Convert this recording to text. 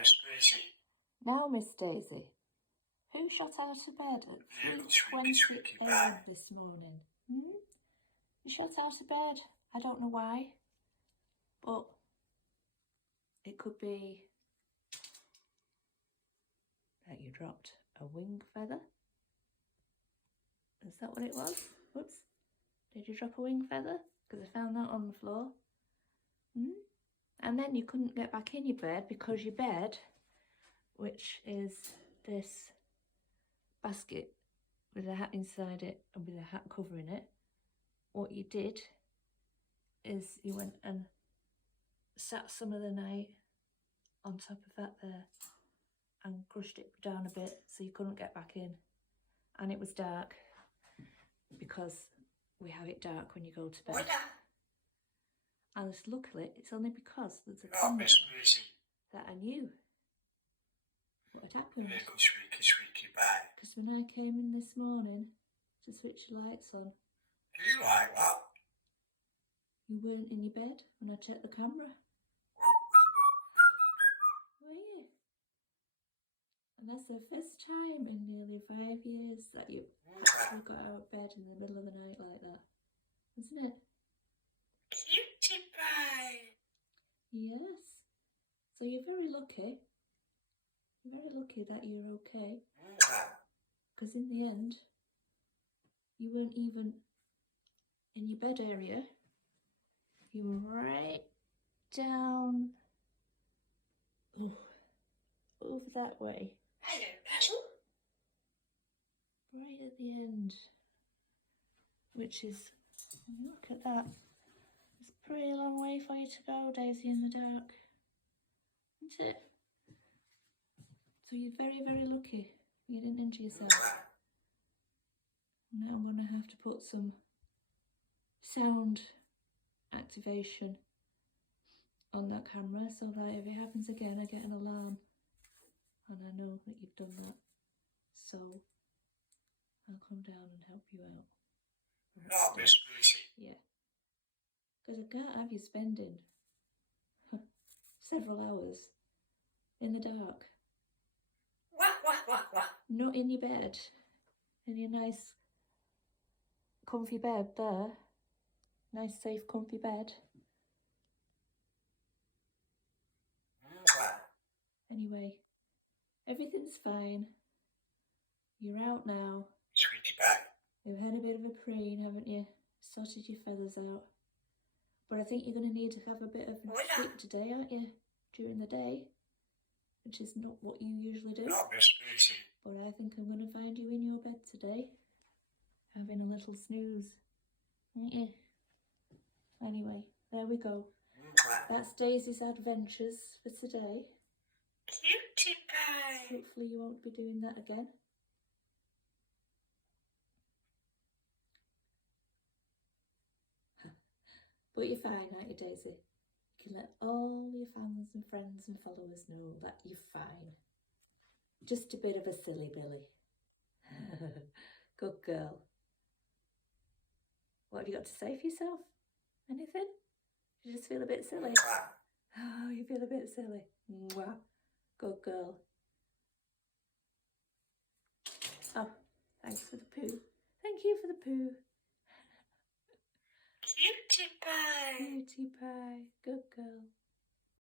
Miss Daisy. Now, Miss Daisy, who shot out of bed at 3:20 a.m. this morning? You shot out of bed. I don't know why, but it could be that you dropped a wing feather. Is that what it was? Oops. Did you drop a wing feather? Because I found that on the floor. And then you couldn't get back in your bed because your bed, which is this basket with a hat inside it and with a hat covering it, what you did is you went and sat some of the night on top of that there and crushed it down a bit so you couldn't get back in. And it was dark because we have it dark when you go to bed. And luckily, it's only because there's a camera that I knew what had happened. Because when I came in this morning to switch the lights on, You like that? you weren't in your bed when I checked the camera. Were you? And that's the first time in nearly 5 years that you've actually got out of bed in the middle of the night like that. Isn't it? Cutie pie. Yes. So you're very lucky. You're very lucky that you're okay. Because in the end, you weren't even in your bed area. You were right down over that way. Hello, Basil. Right at the end. Which is, look at that. It's a pretty long way for you to go, Daisy, in the dark. Isn't it? So you're very, very lucky you didn't injure yourself. Now I'm going to have to put some sound activation on that camera so that if it happens again I get an alarm and I know that you've done that. So I'll come down and help you out. Not Miss Daisy. Yeah. Because I can't have you spending several hours in the dark. Not in your bed. In your nice comfy bed there. Nice safe comfy bed. Anyway, everything's fine. You're out now. Sweetie pie. You've had a bit of a preen, haven't you? Sorted your feathers out. But I think you're going to need to have a bit of sleep today, aren't you? During the day. Which is not what you usually do. Not Miss Daisy. But I think I'm going to find you in your bed today. Having a little snooze. Aren't you? Anyway, there we go. That's Daisy's adventures for today. Cutie pie. Hopefully you won't be doing that again. But you're fine, aren't you, Daisy? You can let all your fans and friends and followers know that you're fine. Just a bit of a silly Billy. Good girl. What have you got to say for yourself? Anything? You just feel a bit silly? Oh, you feel a bit silly. Mwah. Good girl. Oh, thanks for the poo. Thank you for the poo. Cutie pie. Cutie pie. Good girl.